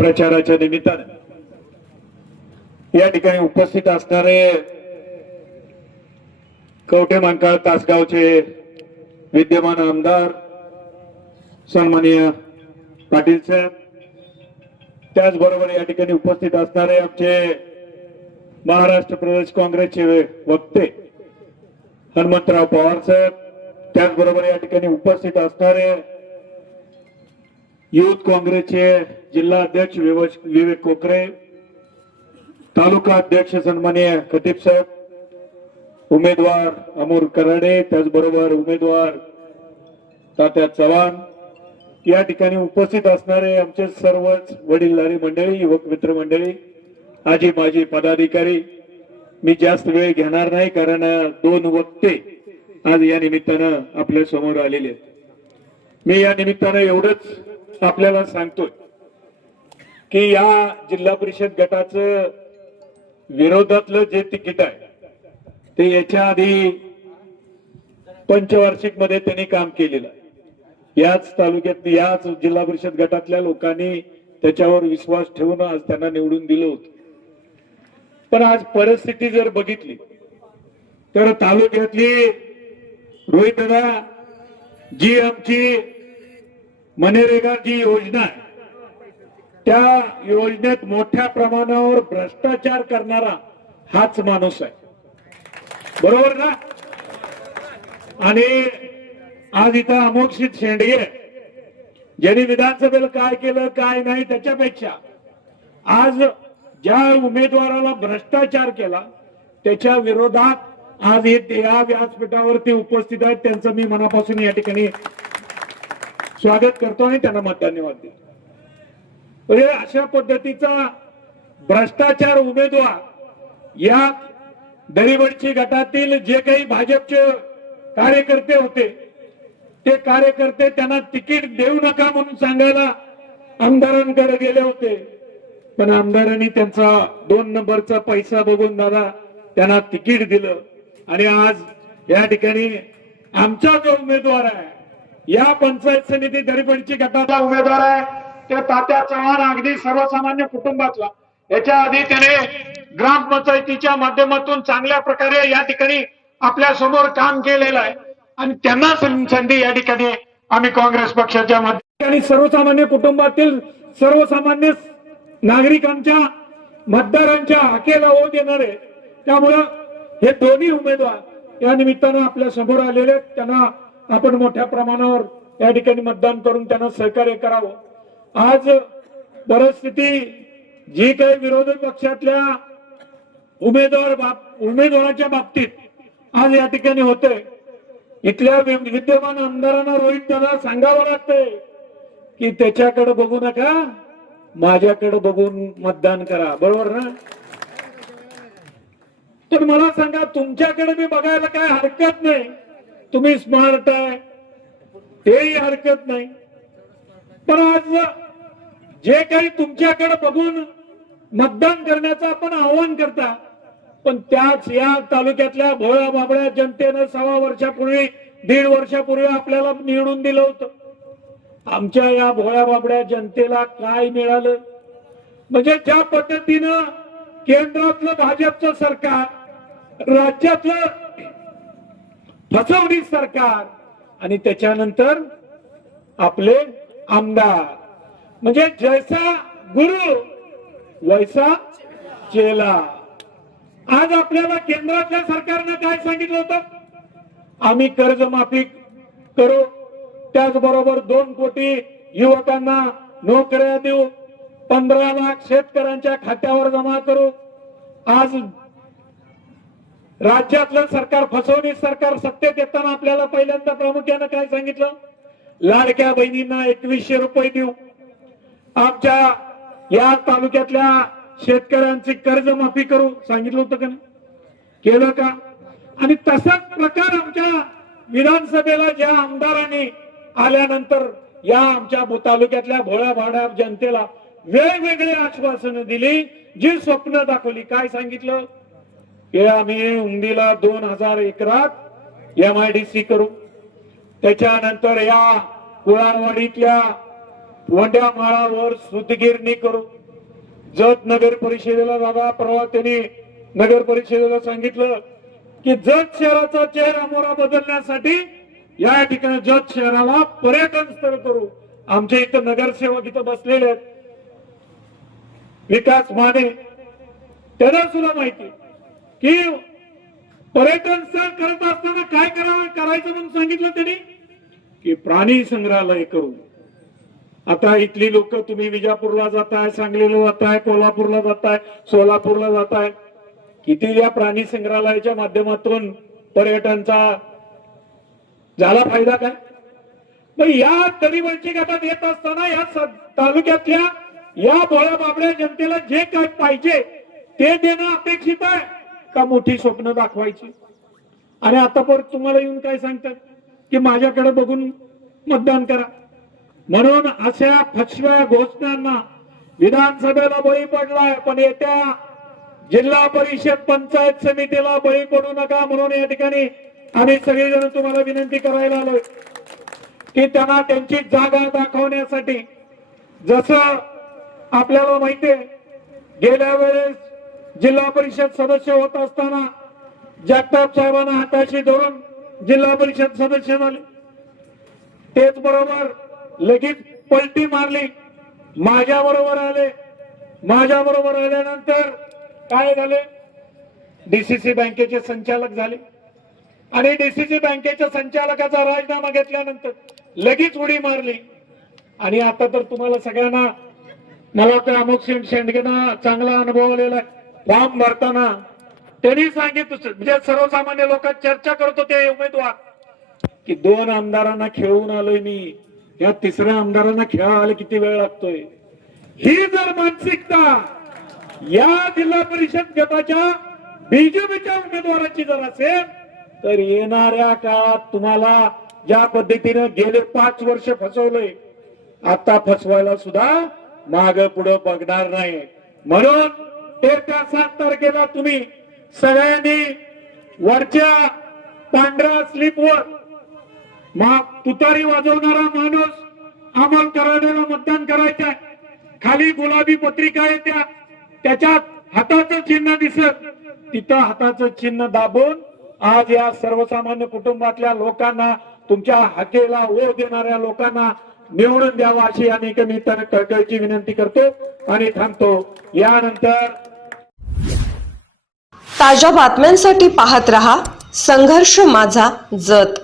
प्रचाराच्या निमित्ताने या ठिकाणी उपस्थित असणारे कवठे मंकाळ तासगावचे विद्यमान आमदार सन्माननीय पाटील साहेब, त्याचबरोबर या ठिकाणी उपस्थित असणारे आमचे महाराष्ट्र प्रदेश काँग्रेसचे वक्ते हनुमंतराव पवार साहेब, त्याचबरोबर या ठिकाणी उपस्थित असणारे युथ काँग्रेसचे जिल्हा अध्यक्ष विवेक कोकरे, तालुका अध्यक्ष सन्माननीय खतीब साहेब, उमेदवार अमोल कराडे, त्याचबरोबर उमेदवार तात्या चव्हाण, या ठिकाणी उपस्थित असणारे आमचे सर्वच वडीलधारी मंडळी, युवक मित्र मंडळी, आजी माजी पदाधिकारी, मी जास्त वेळ घेणार नाही कारण दोन वक्ते आज या निमित्तानं आपल्या समोर आलेले आहेत. मी या निमित्तानं एवढंच आपल्याला सांगतोय की या जिल्हा परिषद गटाचं विरोधातलं जे तिकीट आहे ते याच्या आधी पंचवार्षिक मध्ये त्यांनी काम केलेलं आहे. याच तालुक्यात याच जिल्हा परिषद गटातल्या लोकांनी त्याच्यावर विश्वास ठेवून आज त्यांना निवडून दिलं होतं. पण आज परिस्थिती जर बघितली तर तालुक्यातली रोहितदा जी आमची मनरेगा जी योजना आहे त्या योजनेत मोठ्या प्रमाणावर भ्रष्टाचार करणारा हाच माणूस आहे, बरोबर ना? आणि आज इथं अमोक्षित शेंडगे ज्यांनी विधानसभेला काय केलं काय नाही त्याच्यापेक्षा आज ज्या उमेदवाराला भ्रष्टाचार केला त्याच्या विरोधात आज या व्यासपीठावरती उपस्थित आहेत. त्यांचं मी मनापासून या ठिकाणी स्वागत करतो आणि त्यांना धन्यवाद देतो. म्हणजे अशा पद्धतीचा भ्रष्टाचार उमेदवार या दरीबडची गटातील जे काही भाजपचे कार्यकर्ते होते ते कार्यकर्ते त्यांना तिकीट देऊ नका म्हणून सांगायला आमदारांकडे गेले होते, पण आमदारांनी त्यांचा 2 नंबरचा पैसा बघून दादा त्यांना तिकीट दिलं. आणि आज या ठिकाणी आमचा जो उमेदवार आहे या पंचायत समिती दरीबडची गटाचा उमेदवार आहे ते तात्या चव्हाण, अगदी सर्वसामान्य कुटुंबातला. याच्या आधी त्याने ग्रामपंचायतीच्या माध्यमातून चांगल्या प्रकारे या ठिकाणी आपल्या समोर काम केलेलं आहे आणि त्यांना संधी या ठिकाणी आम्ही काँग्रेस पक्षाच्या माध्यमातून सर्वसामान्य कुटुंबातील सर्वसामान्य नागरिकांच्या मतदारांच्या हाकेला ओ देणार आहे. त्यामुळं हे दोन्ही उमेदवार या निमित्तानं आपल्या समोर आलेले आहेत. त्यांना आपण मोठ्या प्रमाणावर या ठिकाणी मतदान करून त्यांना सहकार्य करावं. आज परिस्थिती जी काही विरोधी पक्षातल्या उमेदवाराच्या बाबतीत आज या ठिकाणी होते, इथल्या विद्यमान आमदारांना रोहित दादा सांगावं लागतंय की त्याच्याकडे बघू नका, माझ्याकडे बघून मतदान करा, बरोबर ना? तर मला सांगा, तुमच्याकडे मी बघायला काय हरकत नाही, तुम्ही स्मार्ट आहे हेही हरकत नाही, पण आज जे काही तुमच्याकडे बघून मतदान करण्याचं आपण आव्हान करता, पण त्याच या तालुक्यातल्या भोळ्या बाबड्या जनतेनं 1.25 वर्षापूर्वी 1.5 वर्षापूर्वी आपल्याला निवडून दिलं होतं. आमच्या या भोळ्या बाबड्या जनतेला काय मिळालं? म्हणजे ज्या पद्धतीनं केंद्रातलं भाजपचं सरकार, राज्यातलं फसवणी सरकार आणि त्याच्यानंतर आपले आमदार, म्हणजे जैसा गुरु वैसा चेला. आज आपल्याला केंद्रातल्या सरकारनं काय सांगितलं होतं? आम्ही कर्जमाफी करू, त्याचबरोबर 2 कोटी युवकांना नोकऱ्या देऊ, 15 लाख शेतकऱ्यांच्या खात्यावर जमा करू. आज राज्यातलं सरकार, फसवणी सरकार सत्तेत येताना आपल्याला पहिल्यांदा प्रामुख्यानं काय सांगितलं? लाडक्या बहिणींना 2100 रुपये देऊ, आमच्या या तालुक्यातल्या शेतकऱ्यांची कर्जमाफी करू, सांगितलं होतं का? केलं का? आणि तसाच प्रकार आमच्या विधानसभेला ज्या आमदारांनी आल्यानंतर या आमच्या तालुक्यातल्या भोळ्या भाड्या जनतेला वेगवेगळी आश्वासनं दिली, जी स्वप्न दाखवली. काय सांगितलं? की आम्ही उंदीला 2000 एकरात MIDC करू, त्याच्यानंतर या कुळारवाडीतल्या वंड्या माळावर सुतगिरणी करू. जत नगर परिषदेला दादा परवा त्यांनी नगर परिषदेला सांगितलं की जत शहराचा चेहरा मोहरा बदलण्यासाठी या ठिकाणी जत शहराला पर्यटन स्थळ करू. आमच्या इथं नगरसेवक इथं बसलेले आहेत, विकास माने, त्यांना सुद्धा माहिती की पर्यटन स्थळ करत असताना काय करायचं म्हणून सांगितलं त्यांनी की प्राणी संग्रहालय करू. आता इथली लोक तुम्ही विजापूरला जाताय, सांगलीला जाताय, कोल्हापूरला जाताय, सोलापूरला जाताय, किती या प्राणी संग्रहालयाच्या माध्यमातून पर्यटनचा झाला फायदा काय? मग या दरीवंची गटात येत असताना या तालुक्यातल्या या भोळ्या बाबड्या जनतेला जे काय पाहिजे ते देणं अपेक्षित आहे का मोठी स्वप्न दाखवायची? आणि आता परत तुम्हाला येऊन काय सांगतात की माझ्याकडे बघून मतदान करा. म्हणून अशा फसव्या घोषणांना विधानसभेला बळी पडलाय, पण येत्या जिल्हा परिषद पंचायत समितीला बळी पडू नका. म्हणून या ठिकाणी आम्ही सगळेजण तुम्हाला विनंती करायला आलोय की त्यांना त्यांची जागा दाखवण्यासाठी, जसं आपल्याला माहितीये गेल्या वेळेस जिल्हा परिषद सदस्य होत असताना जगताप साहेबांना हाताशी धरून जिल्हा परिषद सदस्य झाले, तेच बरोबर लगेच पलटी मारली, माझ्या बरोबर आले. माझ्या बरोबर आल्यानंतर काय झाले, डीसीसी बँकेचे संचालक झाले आणि डीसीसी बँकेच्या संचालकाचा राजीनामा घेतल्यानंतर लगेच उडी मारली. आणि आता तर तुम्हाला सगळ्यांना मला वाटतं अमुक शेंडगेना चांगला अनुभव आलेला आहे. फॉर्म भरताना त्यांनी सांगितलं, म्हणजे सर्वसामान्य लोकांत चर्चा करतो ते उमेदवार की 2 आमदारांना खेळवून आलोय मी, या 3ऱ्या आमदारांना खेळायला किती वेळ लागतोय. ही जर मानसिकता या जिल्हा परिषद गटाच्या बीजेपीच्या उमेदवाराची जर असेल तर येणाऱ्या काळात तुम्हाला ज्या पद्धतीने गेले 5 वर्ष फसवलंय, आता फसवायला सुद्धा माग पुढे बघणार नाही. म्हणून त्या 7 तारखेला तुम्ही सगळ्यांनी वरच्या पांढऱ्या स्लिपवर तुतारी वाजवणारा माणूस अमल करायला मतदान करायचंय. खाली गुलाबी पत्रिका येत्या, त्याच्यात हाताचं चिन्ह दिसत, तिथं हाताचं चिन्ह दाबून आज या सर्वसामान्य कुटुंबातल्या लोकांना, तुमच्या हाकेला ओ देणाऱ्या लोकांना निवडून द्यावा अशी अनेक मी तर कळकळीची विनंती करतो आणि थांबतो. यानंतर ताज्या बातम्यांसाठी पाहत रहा संघर्ष माझा जत.